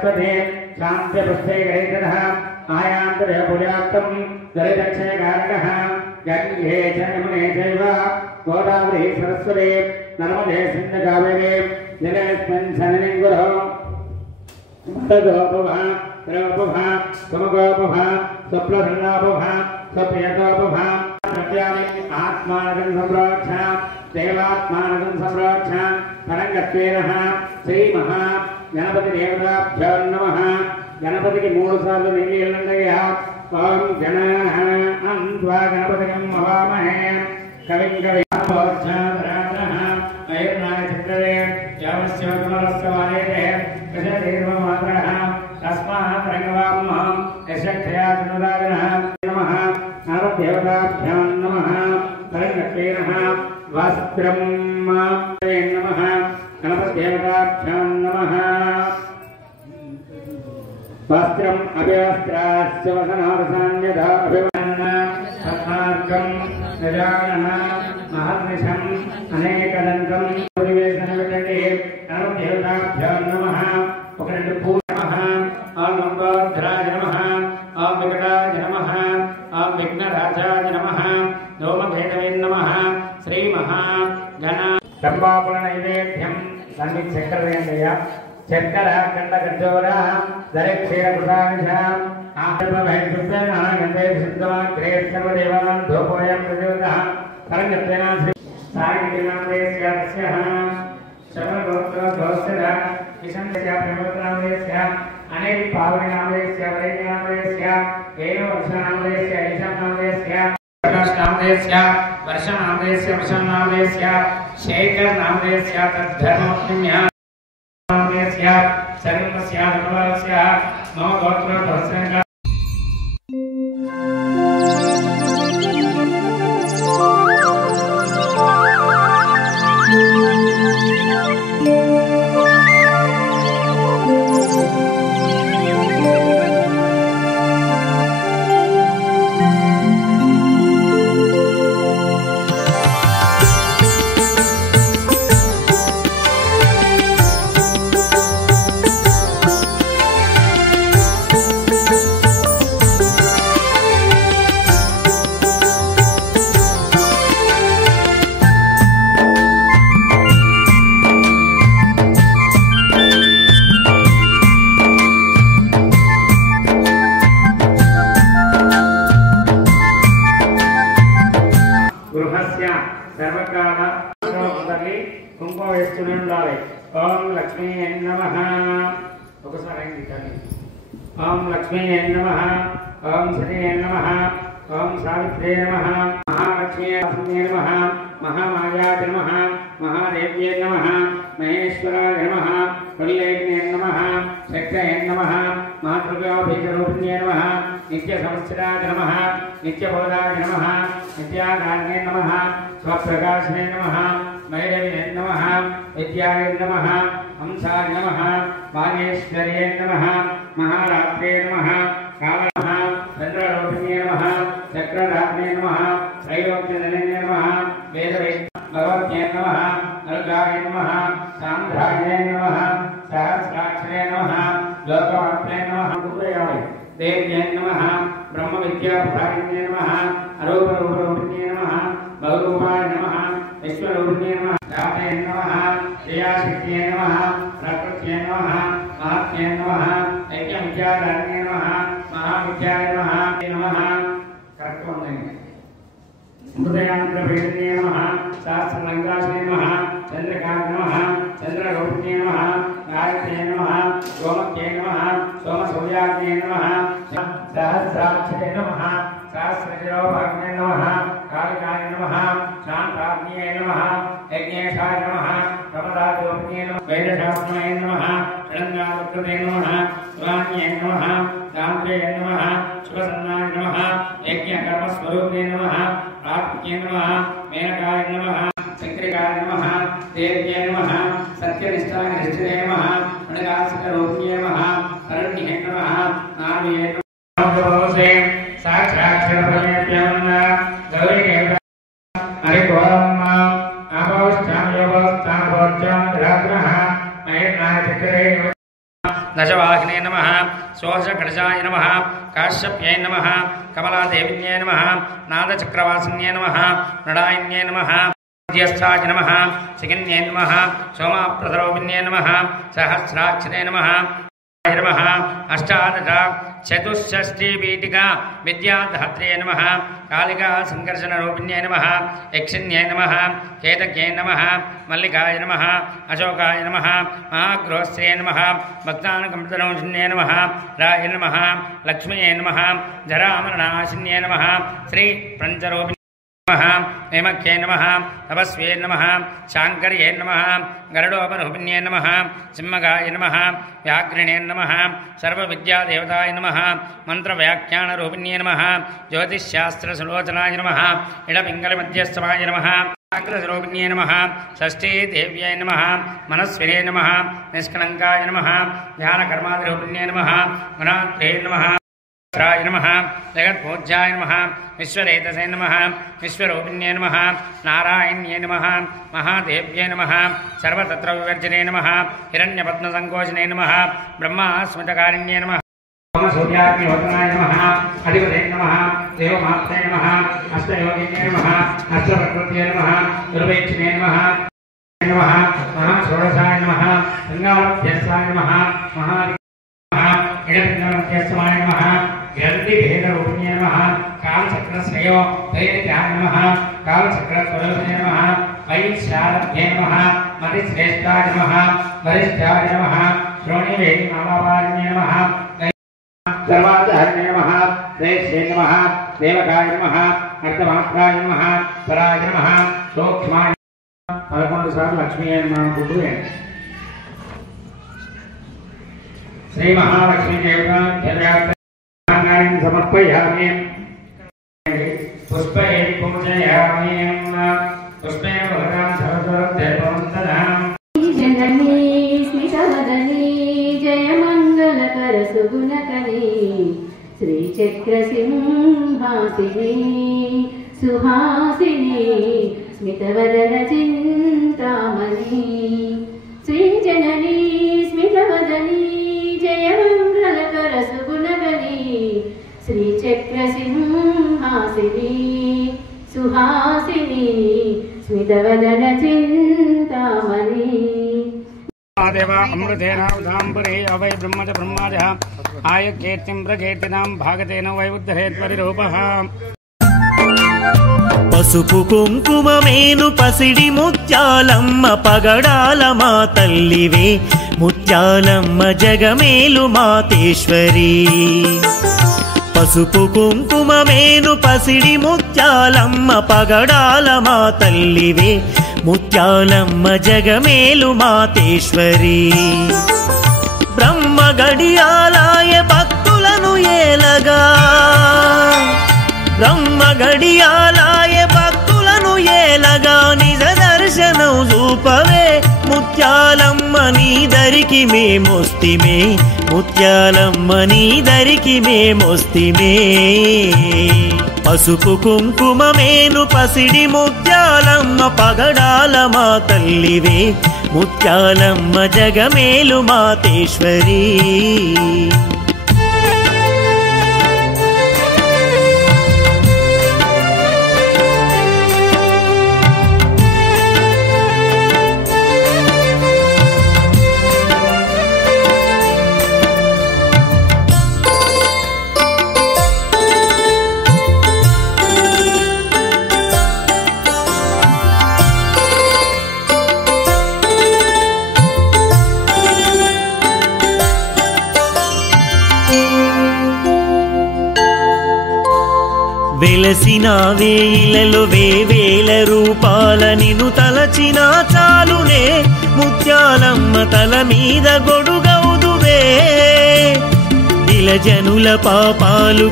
सरस्वती शांति पुष्टे गणेशः आयान्तरे पूजार्थं दरिदक्षयकारकः गङ्गे च यमुने चैव गोदावरी सरस्वती नर्मदे सिन्धु कावेरी जलेऽस्मिन् सन्निधिं गुरौ तदोपभा त्रोपभा समगोपभा स्वप्नधन्नापभा स्वप्रियतोपभा प्रत्यानि आत्मानं संरक्ष देवात्मानं संरक्ष तरंगत्वेनः श्रीमहा गणपति देवताभ्यो नमः गणपति की 3 सार्लु नीलियल्लंडयः ओम गणः अन्त्वा गणपतिं मवामहे कविं कविमोक्षाद्रातः अयर्नाय चक्रवे यावस्योतमरस्वायते कशदीर्घमात्रः तस्मात् रङ्गवामहं यशक्षयातनुदाविनः नमः नारदेवताभ्यो नमः तरङ्गत्वेनः वस्त्रं नमः गणपतिदेवताभ्यो नमः वस्त्रम् अभिवस्त्रास्य वसनावसान्यथा अभिवन्दनं तथार्कं गजाननः महर्निशम् अनेकदन्तं परिवेशनवितटे गणपतिदेवताभ्यो नमः नमः ओम लंबोदराय नमः ओम विकटाय नमः ओम विघ्नराजाय नमः धूमकेतवे नमः श्री महागण चंपापूर्णनैवेद्यं सन्नि चक्रवेन्दय चक्कर खंडकठोर दरिक्षीरकृतानिशाम् आत्मवैद्युत्तेनागन्धे सिद्धमाग्रे सर्वदेवानां धूपोऽयं प्रज्वलितः तरङ्गत्वेन श्री सागितिनामदेस्य तस्यः शरणगोत्रोद्भवस्य किशनस्य प्रमोदनामदेस्य अनेक पावनामदेस्य वैद्यनामदेस्य एनवर्षनामदेस्य ईशानामदेस्य प्रकाशनामदेस्य वर्षनामदेस्य वर्षनामदेस्य शेखरनामदेस्य तद्धर्मपुण्यः नामदेस्य सर्वस्य नमवस्य मम गोत्रोद्भवस्य ओम लक्ष्मी नमः ओम लक्ष्मी नमः ओम श्री नमः ओम सावित्रे नमः महालक्ष्मी नमः महामाया नमः महादेव्ये नमः महेश्वराय नमः कुल्लेग्ने नमः शक्तये नमः मातृभ्योऽभीजरूपिण्ये नमः नित्यसंस्थिताय नमः नित्यबोधाय नमः नित्याकारिणे नमः स्वप्रकाशिने नमः मैरवे नमः विद्याय नमः हंसाय नमः वागेश्वर्ये नमः महारात्रे नमः कालः चंद्ररूपिणे नमः चक्ररात्रे नमः त्रैलोक्यजनने नमः वेदवे भगवत्ये नमः अर्गाय नमः सांध्राय नमः सहस्राक्षरे नमः लोकमात्रे नमः पूजयामि देव्ये नमः ब्रह्मविद्याप्रधारिणे नमः अरूपरूपरूपिणे नमः बहुरूपाय नमः विश्वरूपिणे नमः जाते नमः श्रेयाशक्तिये नमः प्रकृत्ये नमः महात्म्ये नमः ऐक्यविद्याधारिणे नमः महाविद्याय नमः नमः कर्तव्यं हृदयांतरभेदिने नमः शास्त्रलंकाशिने नमः चंद्रकांत नमः चंद्ररूपिणे नमः गायत्र्ये नमः गोमत्ये नमः सोमसूर्याग्ने नमः सहस्राक्षरे नमः सहस्रशिरोभाग्ने नमः कालिकाय नमः शांताग्ने नमः यज्ञेशाय नमः प्रमदारूपिणे नमः वैरशास्त्रमये नमः षडङ्गावृत्तये नमः स्वान्ये नमः दान्त्रे नमः शुभसन्नाय नमः यज्ञकर्मस्वरूपिणे नमः आत्मके नमः मेनकाय नमः चक्रिकाय नमः देव्ये नमः सत्यनिष्ठाय निष्ठे नमः अणगासकरूपिणे नमः करण्ये नमः नामये नमः साक्षाक्षरफलेभ्यं गौरीदेव हरिकोम आपोष्ठां योगोष्ठां भोज्यं रात्रः मयनाय चक्रे दशवाहिने नमः शोषकर्षाय नमः काश्यप्यै नमः कमलादेविन्यै नमः नादचक्रवासिन्यै नमः नडायिन्यै नमः ज्येष्ठाय नमः शिखिन्यै नमः सोमाप्रसरोपिन्यै नमः सहस्राक्षिणे नमः नमः अष्टादश चतुष्षष्टिपीठिका विद्याधात्रे नमः कालिका संकर्षणरूपिण्यै नमः यक्षिण्यै नमः केतक्यै नमः मल्लिकाय नमः अशोकाय नमः महागृहस्त्यै नमः भक्तानुकम्पितरोषिण्यै नमः राय नमः लक्ष्म्यै नमः जरामरणाशिन्यै नमः श्री पंचरूपिण्यै हेमख्यै नमः तपस्व्यै नमः शाङ्कर्यै नमः गरुडोपरूपिण्यै नमः सिंहगाय नमः व्याघ्रिणे नमः सर्वविद्यादेवताय नमः मन्त्रव्याख्यानरूपिण्यै नमः ज्योतिषशास्त्रसुलोचनाय नमः इडपिङ्गलमध्यस्थमाय नमः आग्रस्वरूपिण्यै नमः षष्ठीदेव्यै नमः मनस्विने नमः निष्कलङ्काय नमः ध्यानकर्मादिरूपिण्यै नमः गुणात्रे नमः राय नमः जगत्पूज्याय नमः विश्वरेतसे नमः विश्वरूपिण्यै नमः नारायण्यै नमः महादेव्यै नमः सर्वतत्रविवर्जिने नमः हिरण्यपद्मसङ्कोचने नमः ब्रह्मास्मृतकारिण्यै नमः सोमसूर्याग्निहोत्रनाय नमः अधिपते नमः देवमात्रे नमः अष्टयोगिन्यै नमः अष्टप्रकृत्यै नमः दुर्वेक्षिणे नमः महाषोडशाय नमः गङ्गाभ्यस्ताय नमः इडपिङ्गलमध्यस्थमाय नमः ग्रन्थिभेदरूपिण्यै नमः कालचक्रश्रयो दैनिकाय नमः कालचक्रस्वरूपिणे नमः वैशारद्यै नमः मतिश्रेष्ठाय नमः वरिष्ठाय नमः श्रोणीवेदिमालापारिण्यै नमः सर्वाचार्ये नमः श्रेष्ठे नमः देवकाय नमः अर्धमात्राय नमः पराय नमः सूक्ष्माय 11 सार्లు లక్ష్మీ నమః श्री महालक्ष्मी देवतां समर्पयामि पुष्पै पूजयामि पुष्पेन भगवां सर्वदेववन्दनाम् जननी स्मितवदनी जय मंगलकर सुगुणकरी श्रीचक्रसिंहासिनी सुहासिनी स्मितवदन चिन्तामणि श्रीजननी स्मितवदनी जय मंगलकर सुगुणकरी श्रीचक्रसिंहासिनी सुहासिनी स्मितवदन चिन्तामणि देव अमृतेन उदाम्बरे अवै ब्रह्मच ब्रह्माजः आय कीर्तिं प्रकीर्तिनां भागतेन वै उद्धरेत्परिरूपः పసుపు కుంకుమమేను పసిడి ముత్యాలమ్మ పగడాల మా తల్లివే ముత్యాలమ్మ జగమేలు మాతేశ్వరి పసుపు కుంకుమమేను పసిడి ముత్యాలమ్మ పగడాల మా తల్లివే ముత్యాలమ్మ జగమేలు మాతేశ్వరి బ్రహ్మ గడియాలాయ భక్తులను ఏలగా బ్రహ్మ గడియాలాయ భక్తులను ఏలగా నిజ దర్శనం చూపవే ముత్యాలమ్మ నీ దరికి మేమొస్తిమే ముత్యాలమ్మ నీ దరికి మేమొస్తిమే పసుపు కుంకుమమేను పసిడి ముత్యాలమ్మ పగడాల మా తల్లివే ముత్యాలమ్మ జగమేలు మాతేశ్వరి వెలసిన వేయిలలో వేవేల రూపాల నిన్ను తలచినా చాలునే ముత్యాలమ్మ తల మీద గొడుగవుదువే ఇలా జనుల పాపాలు